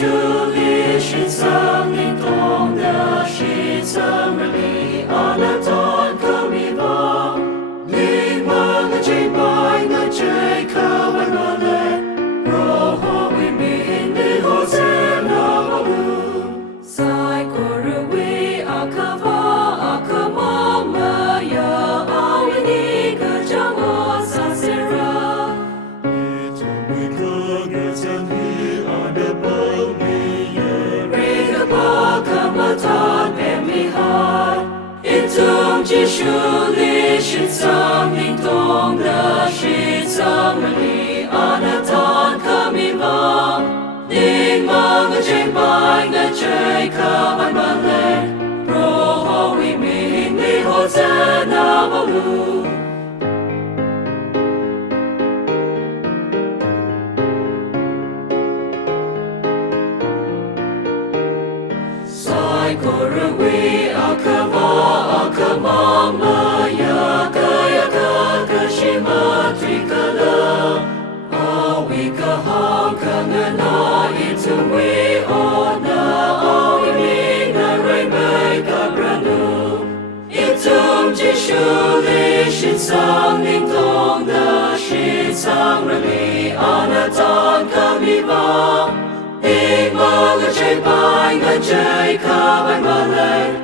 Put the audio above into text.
Surely she sang in tong da she sang really on a ton come va Ling mang a jay bai na jay ka wan ma le ro ho we me in the hotel na lu Saikora we Akhava Akhava ma ya awini ka jama sa sera It we ka ga hi on the Kamatan Pemihar Itum Jishuli Shitsam Ningtong Da Shitsam Mali Anatan Kamiva Ning Manga Jay Bai Nga Jay Kavan Male Roho We Min Ni Hosana Malu Saikora we Akhava Akhava maya kaya kashima trikala awi kahang kangana itum we ona awi mina rainbow kabranu itum jishuli shitsang ningtong da shitsang rali anatan kamiva Ing mga jay bai nga jay ka bai malay